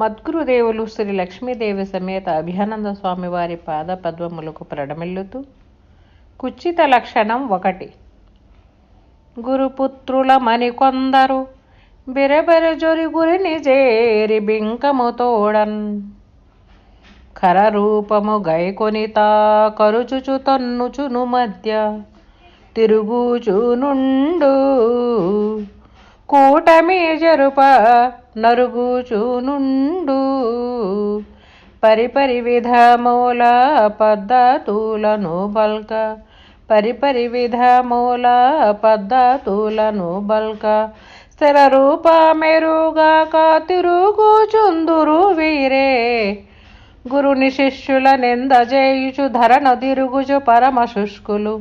మద్గురుదేవులు శ్రీ లక్ష్మీదేవి సమేత అభియానంద స్వామివారి పాద పద్మములకు ప్రణమిల్లుతూ కుచిత లక్షణం ఒకటి గురుపుత్రుల కొందరు బిరబెర జొరి గురిని నిజేరి బింకము తోడన్ రూపము ఖరరూపము తా కరుచుచు తన్నుచును మధ్య తిరుగుచు నుండు కూటమి జరుప నరుగుచూనుండు పరిపరి విధముల పద్ధతులను బల్క పరిపరి విధముల పద్ధతులను బల్క స్థిర రూప మెరుగాక తిరుగుచుందురు వీరే గురుని శిష్యుల నిందజేయుచు ధరణ తిరుగుచు పరమ శుష్కులు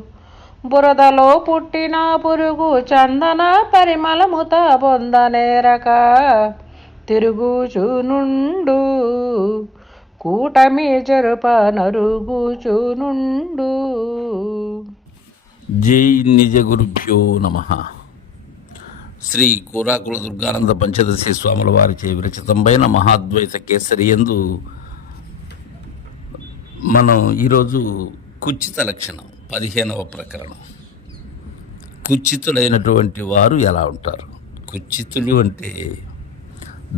బురదలో పుట్టిన పురుగు చందన పరిమళముత బొందనేరక తిరుగుచునుండు కూటమి జరుప నరుగుచునుండు జై నిజ గురుభ్యో నమ శ్రీ కూరాకుల దుర్గానంద పంచదశి స్వాముల చే విరచితంపైన మహాద్వైత కేసరి ఎందు మనం ఈరోజు కుచ్చిత లక్షణం పదిహేనవ ప్రకరణం కుచితులైనటువంటి వారు ఎలా ఉంటారు కుచితులు అంటే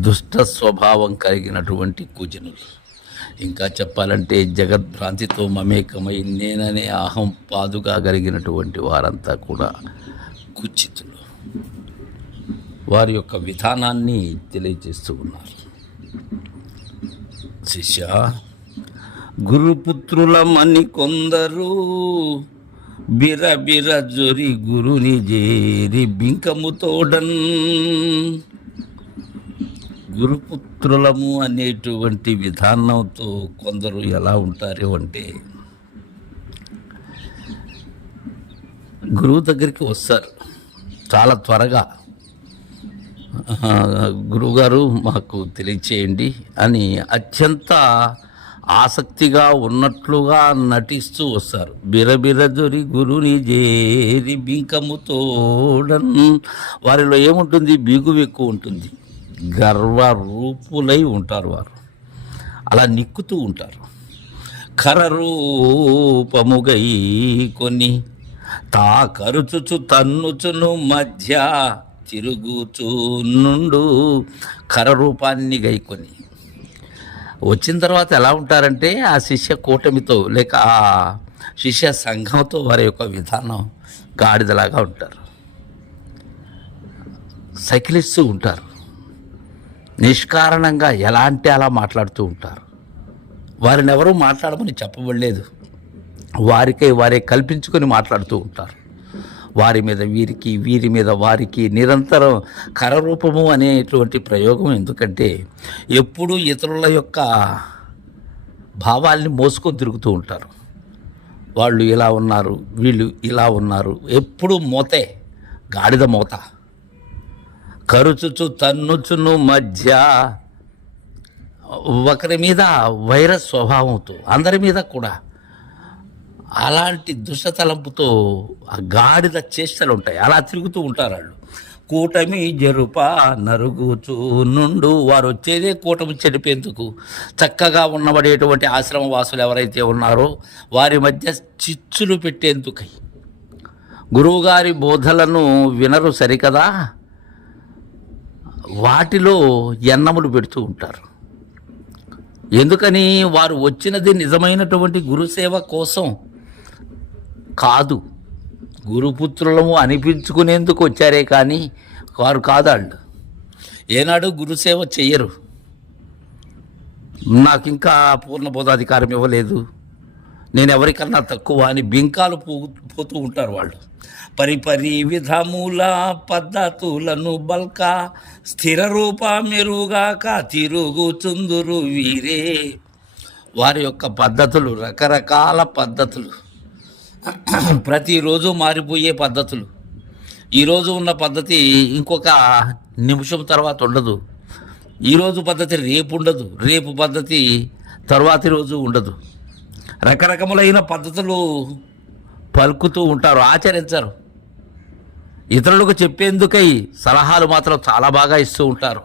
దుష్ట స్వభావం కలిగినటువంటి కుజనులు ఇంకా చెప్పాలంటే జగద్భ్రాంతితో మమేకమై నేననే అహం పాదుగా కలిగినటువంటి వారంతా కూడా కుచితులు వారి యొక్క విధానాన్ని తెలియజేస్తూ ఉన్నారు శిష్య గురుపుత్రులమని కొందరు బిరబిర జొరి గురుని జేరి బింకముతోడన్ గురుపుత్రులము అనేటువంటి విధానంతో కొందరు ఎలా ఉంటారు అంటే గురువు దగ్గరికి వస్తారు చాలా త్వరగా గురువుగారు మాకు తెలియచేయండి అని అత్యంత ఆసక్తిగా ఉన్నట్లుగా నటిస్తూ వస్తారు దొరి గురుని జేరి బీకముతోడన్ వారిలో ఏముంటుంది బిగు ఎక్కువ ఉంటుంది గర్వరూపులై ఉంటారు వారు అలా నిక్కుతూ ఉంటారు కరరూపముగై కొన్ని తా కరుచుచు తన్నుచును మధ్య తిరుగుచు నుండు కరరూపాన్ని గైకొని వచ్చిన తర్వాత ఎలా ఉంటారంటే ఆ శిష్య కూటమితో లేక ఆ శిష్య సంఘంతో వారి యొక్క విధానం గాడిదలాగా ఉంటారు సైకిలిస్తూ ఉంటారు నిష్కారణంగా ఎలా అంటే అలా మాట్లాడుతూ ఉంటారు వారిని ఎవరూ మాట్లాడమని చెప్పబడలేదు వారికి వారే కల్పించుకొని మాట్లాడుతూ ఉంటారు వారి మీద వీరికి వీరి మీద వారికి నిరంతరం కరరూపము అనేటువంటి ప్రయోగం ఎందుకంటే ఎప్పుడూ ఇతరుల యొక్క భావాల్ని మోసుకొని తిరుగుతూ ఉంటారు వాళ్ళు ఇలా ఉన్నారు వీళ్ళు ఇలా ఉన్నారు ఎప్పుడు మోతే గాడిద మోత కరుచుచు తన్నుచును మధ్య ఒకరి మీద వైరస్ స్వభావంతో అందరి మీద కూడా అలాంటి దుష్టతలంపుతో ఆ గాడిద చేష్టలు ఉంటాయి అలా తిరుగుతూ ఉంటారు వాళ్ళు కూటమి జరుప నరుగుచూ నుండు వారు వచ్చేదే కూటమి చెడిపేందుకు చక్కగా ఉన్నబడేటువంటి ఆశ్రమ వాసులు ఎవరైతే ఉన్నారో వారి మధ్య చిచ్చులు పెట్టేందుకై గురువుగారి బోధలను వినరు సరికదా వాటిలో ఎన్నములు పెడుతూ ఉంటారు ఎందుకని వారు వచ్చినది నిజమైనటువంటి గురుసేవ కోసం కాదు గురుపుత్రులము అనిపించుకునేందుకు వచ్చారే కానీ వారు కాదాళ్ళు ఏనాడు గురుసేవ చెయ్యరు నాకు ఇంకా పూర్ణ బోధాధికారం ఇవ్వలేదు నేను ఎవరికన్నా తక్కువ అని బింకాలు పో పోతూ ఉంటారు వాళ్ళు పరిపరి విధముల పద్ధతులను బల్క స్థిర రూప మెరుగాక చుందురు వీరే వారి యొక్క పద్ధతులు రకరకాల పద్ధతులు ప్రతిరోజు మారిపోయే పద్ధతులు ఈరోజు ఉన్న పద్ధతి ఇంకొక నిమిషం తర్వాత ఉండదు ఈరోజు పద్ధతి రేపు ఉండదు రేపు పద్ధతి తర్వాతి రోజు ఉండదు రకరకములైన పద్ధతులు పలుకుతూ ఉంటారు ఆచరించరు ఇతరులకు చెప్పేందుకై సలహాలు మాత్రం చాలా బాగా ఇస్తూ ఉంటారు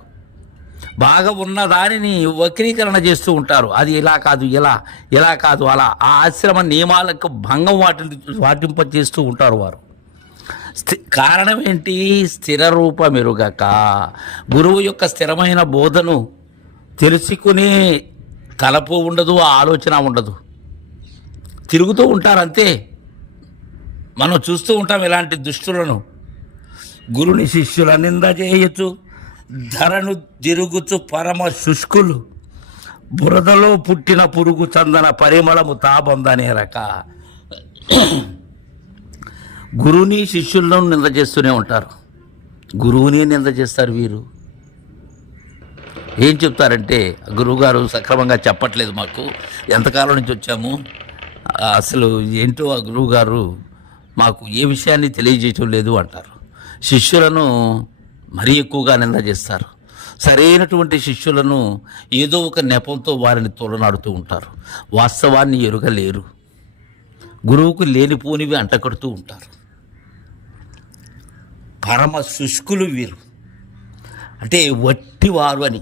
బాగా ఉన్న దానిని వక్రీకరణ చేస్తూ ఉంటారు అది ఇలా కాదు ఇలా ఇలా కాదు అలా ఆ ఆశ్రమ నియమాలకు భంగం వాటి వాటింప చేస్తూ ఉంటారు వారు కారణం ఏంటి స్థిర రూపం మెరుగక గురువు యొక్క స్థిరమైన బోధను తెలుసుకునే తలపు ఉండదు ఆలోచన ఉండదు తిరుగుతూ ఉంటారు అంతే మనం చూస్తూ ఉంటాం ఇలాంటి దుష్టులను గురుని శిష్యుల నింద చేయొచ్చు ధరను తిరుగుచు పరమ శుష్కులు బురదలో పుట్టిన పురుగు చందన పరిమళము తాబందనే రక గురువుని శిష్యులను నింద చేస్తూనే ఉంటారు గురువుని నింద చేస్తారు వీరు ఏం చెప్తారంటే గురువుగారు సక్రమంగా చెప్పట్లేదు మాకు ఎంతకాలం నుంచి వచ్చాము అసలు ఏంటో ఆ గురువుగారు మాకు ఏ విషయాన్ని తెలియజేయటం లేదు అంటారు శిష్యులను మరీ ఎక్కువగా నింద చేస్తారు సరైనటువంటి శిష్యులను ఏదో ఒక నెపంతో వారిని తోలనాడుతూ ఉంటారు వాస్తవాన్ని ఎరుగలేరు గురువుకు లేనిపోనివి అంటకడుతూ ఉంటారు పరమ శుష్కులు వీరు అంటే వట్టివారు అని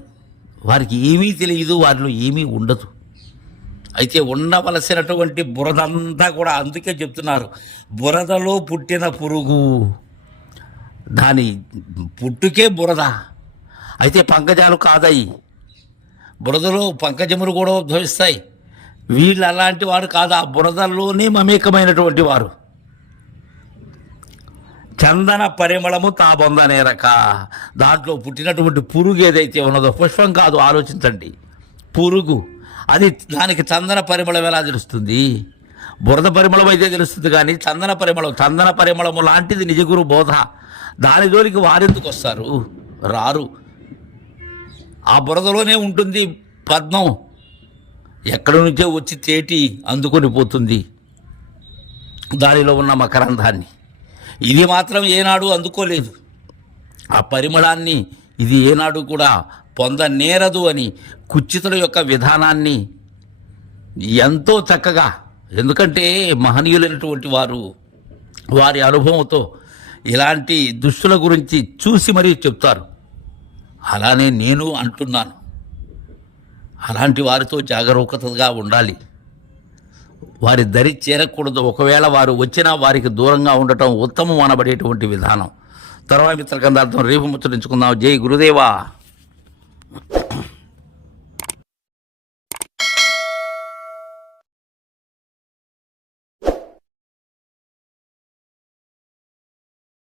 వారికి ఏమీ తెలియదు వారిలో ఏమీ ఉండదు అయితే ఉండవలసినటువంటి బురదంతా కూడా అందుకే చెప్తున్నారు బురదలో పుట్టిన పురుగు దాని పుట్టుకే బురద అయితే పంకజాలు కాదయి బురదలో పంకజములు కూడా ఉద్భవిస్తాయి వీళ్ళు అలాంటి వారు కాదు ఆ బురదల్లోనే మమేకమైనటువంటి వారు చందన పరిమళము రక దాంట్లో పుట్టినటువంటి పురుగు ఏదైతే ఉన్నదో పుష్పం కాదు ఆలోచించండి పురుగు అది దానికి చందన పరిమళం ఎలా తెలుస్తుంది బురద పరిమళం అయితే తెలుస్తుంది కానీ చందన పరిమళం చందన పరిమళము లాంటిది నిజగురు బోధ దాని జోలికి వారెందుకు వస్తారు రారు ఆ బురదలోనే ఉంటుంది పద్మం ఎక్కడి నుంచో వచ్చి తేటి అందుకొని పోతుంది దానిలో ఉన్న మకరంధాన్ని ఇది మాత్రం ఏనాడు అందుకోలేదు ఆ పరిమళాన్ని ఇది ఏనాడు కూడా పొందనేరదు అని కుచితుల యొక్క విధానాన్ని ఎంతో చక్కగా ఎందుకంటే మహనీయులైనటువంటి వారు వారి అనుభవంతో ఇలాంటి దుస్తుల గురించి చూసి మరీ చెప్తారు అలానే నేను అంటున్నాను అలాంటి వారితో జాగరూకతగా ఉండాలి వారి దరి చేరకూడదు ఒకవేళ వారు వచ్చినా వారికి దూరంగా ఉండటం ఉత్తమం అనబడేటువంటి విధానం తర్వాత మిత్రకందార్థం రేపు ముచ్చరించుకుందాం జై గురుదేవా